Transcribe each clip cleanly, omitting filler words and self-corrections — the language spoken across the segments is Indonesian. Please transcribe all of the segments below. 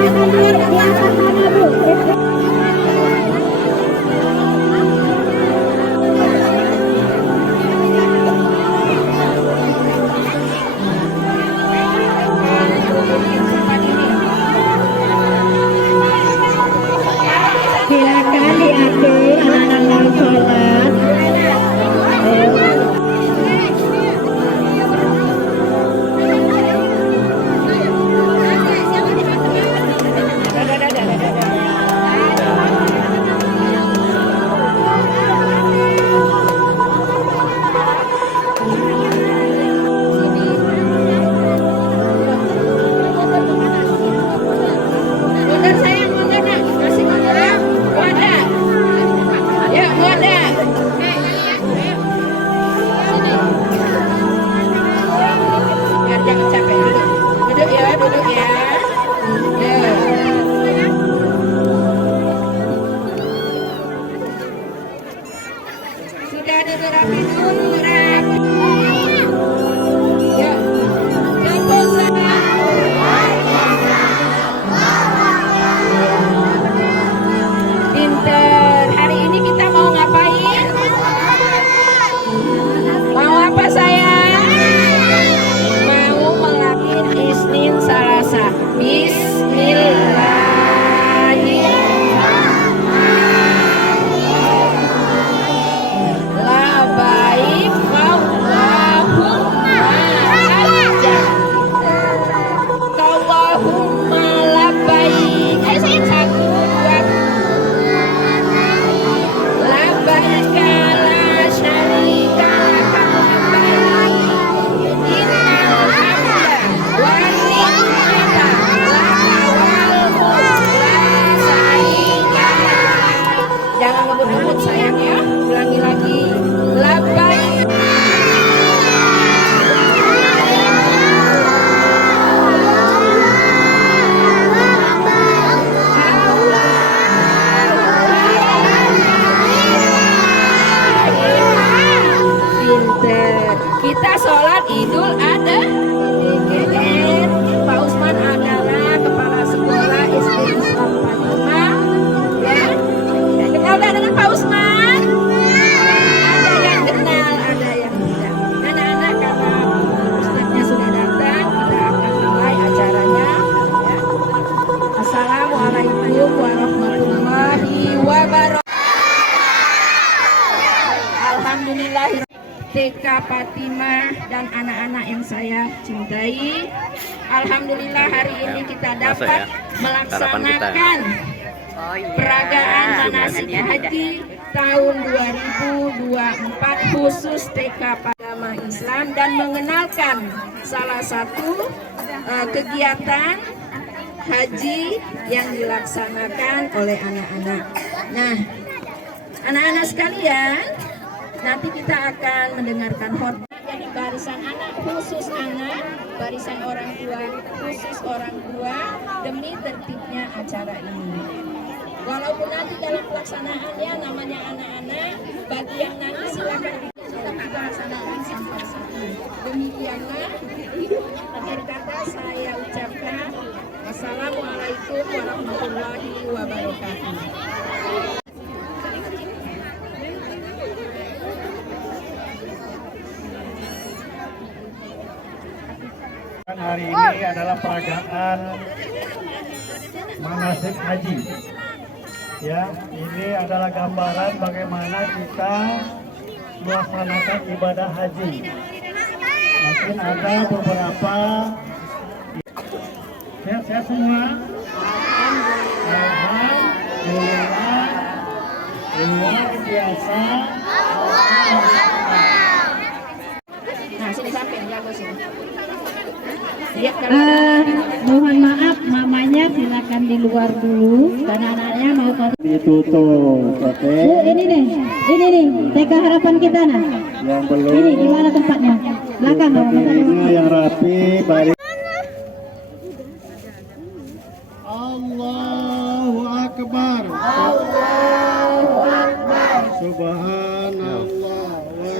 di atas sana Bu. Silakan diatur anak-anak mau sholat. Kita sholat Idul Adha. Pak Usman adalah kepala sekolah SD Islam Fatimah. Ya, kenal gak dengan Pak Usman? Ada yang kenal, ada yang tidak. Anak-anak, karena ustadznya sudah datang, kita akan mulai acaranya. Ya. Assalamualaikum warahmatullahi wabarakatuh. Alhamdulillah. TK Fatimah dan anak-anak yang saya cintai, alhamdulillah hari ini kita dapat melaksanakan peragaan manasik haji tahun 2024 khusus TK Agama Islam dan mengenalkan salah satu kegiatan haji yang dilaksanakan oleh anak-anak. Nah, anak-anak sekalian, nanti kita akan mendengarkan khotbah dari barisan anak khusus anak, barisan orang tua khusus orang tua, demi tertibnya acara ini. Walaupun nanti dalam pelaksanaannya namanya anak-anak, bagi yang nanti silakan kita laksanakan sampai satu. Demikianlah akhir kata saya ucapkan Assalamualaikum warahmatullahi wabarakatuh. Hari ini adalah peragaan manasik haji. Ya, ini adalah gambaran bagaimana kita melaksanakan ibadah haji. Mungkin ada beberapa sehat-sehat semua. Alhamdulillah, luar biasa. Nah, sini sampai jago sini. Mohon maaf, mamanya silakan di luar dulu dan anaknya mau ditutup. Oke. ini nih TK harapan kita nah. Yang belum. Ini di mana tempatnya? Belakang dong. Ini yang rapi, baris. Allahu Akbar. Allahu Akbar. Subhanallah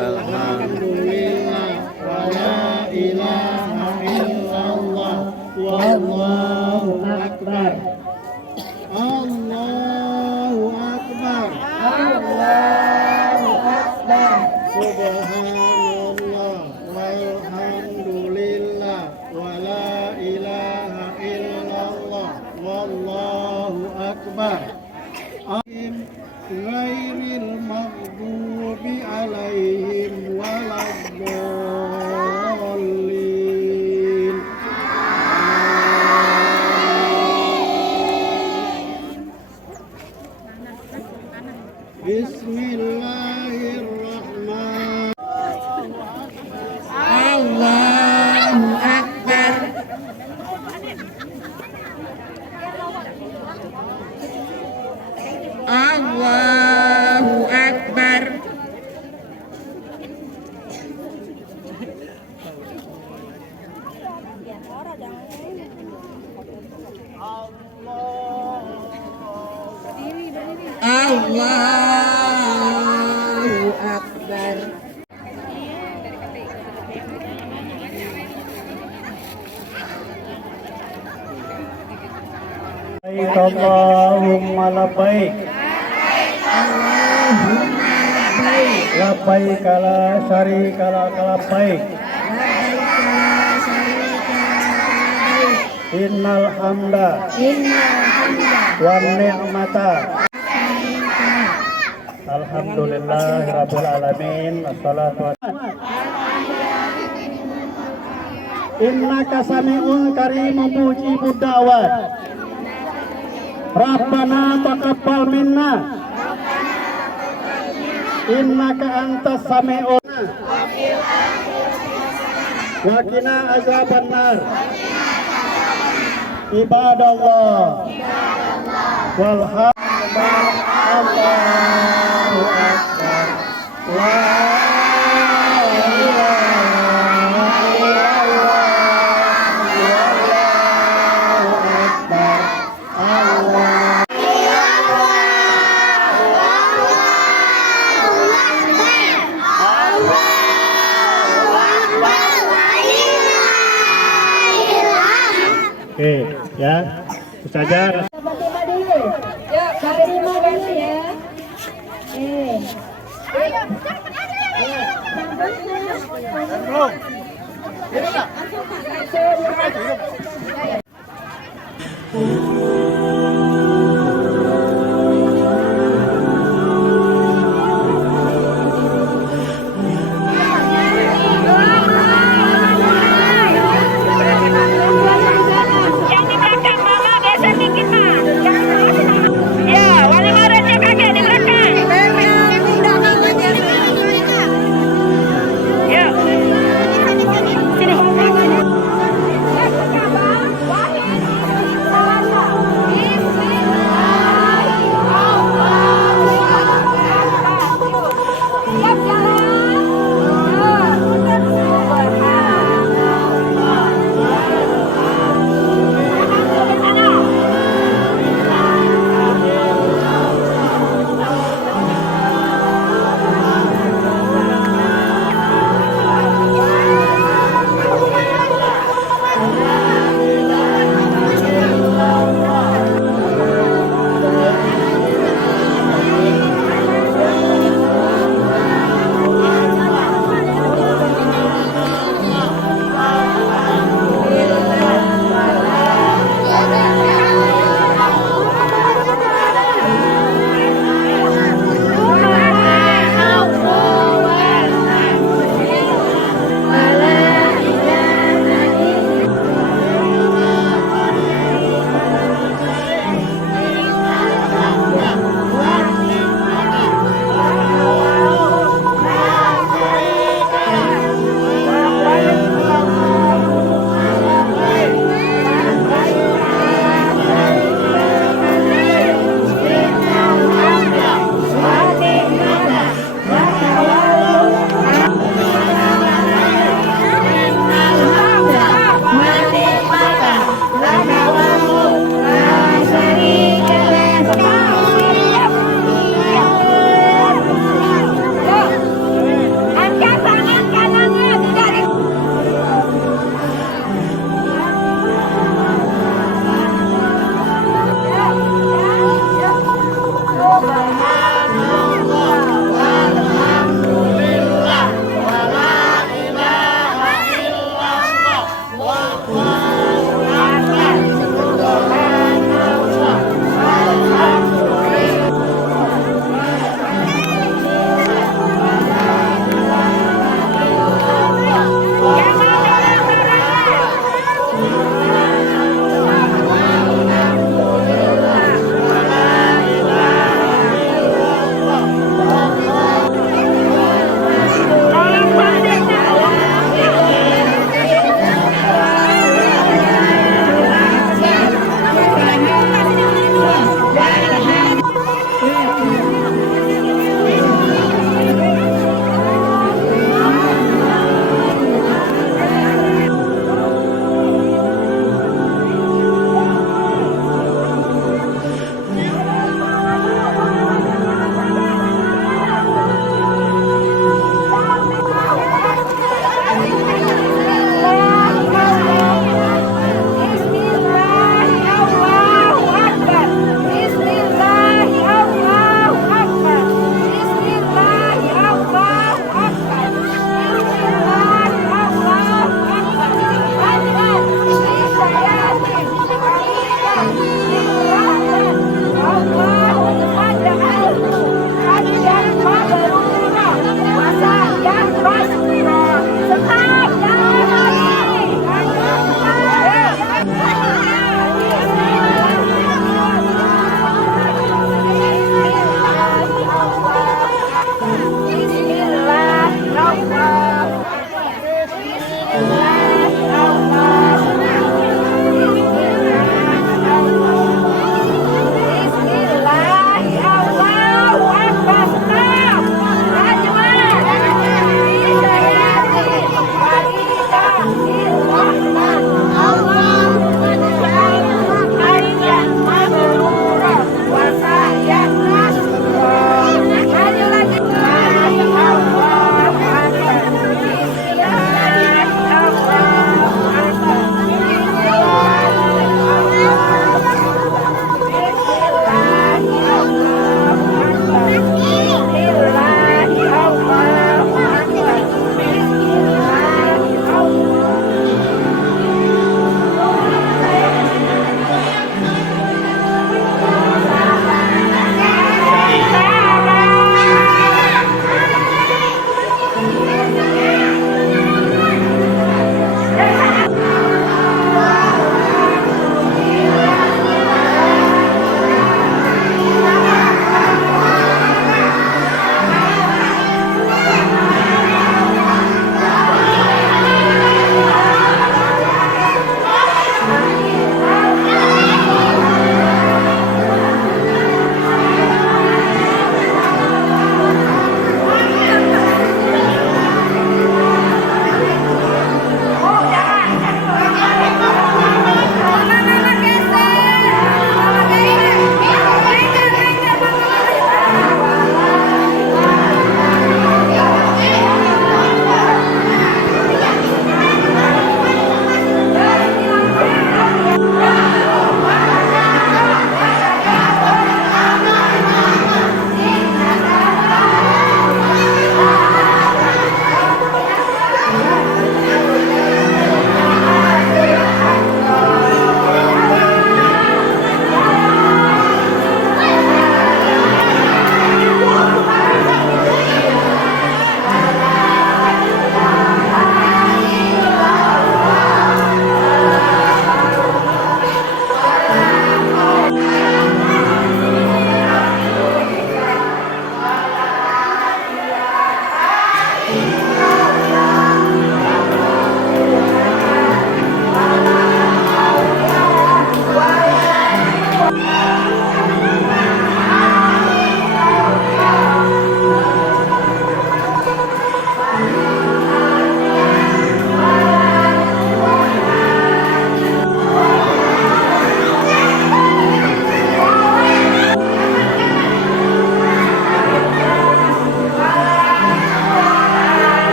walhamdulillah wa la ilaha illallah wallahu akbar. Akbar. Allahu Akbar. Allahu Akbar. Subhanallah walhamdulillah wala ilaha illallah wallahu akbar. Ghairil maghdubi alaihim waladdallin. Bismillahirrahmanirrahim. Allahu Akbar. Allahu Akbar. Allahu Akbar. Labbaik Allahumma labbaik. Labbaik la syarika lak labbaik. Innal hamda wan ni'mata. Alhamdulillah rabbil alamin. Wassalatu Innaka sami'un karimun mujibud da'wat. Rabbana taqabbal minna. Innaka antas sami'un. Wa qina azabannar. Ibadallah. Walhamdulillah. Allahu akbar. La ilaha illallah. Wallahu akbar. Allah. Oke, ya. Ustazah. Ya, terima kasih ya. Yang di belakang mama geser dikit mah. Ya, wali muridnya kakek di belakang. Ya. Sini.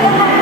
Ayo,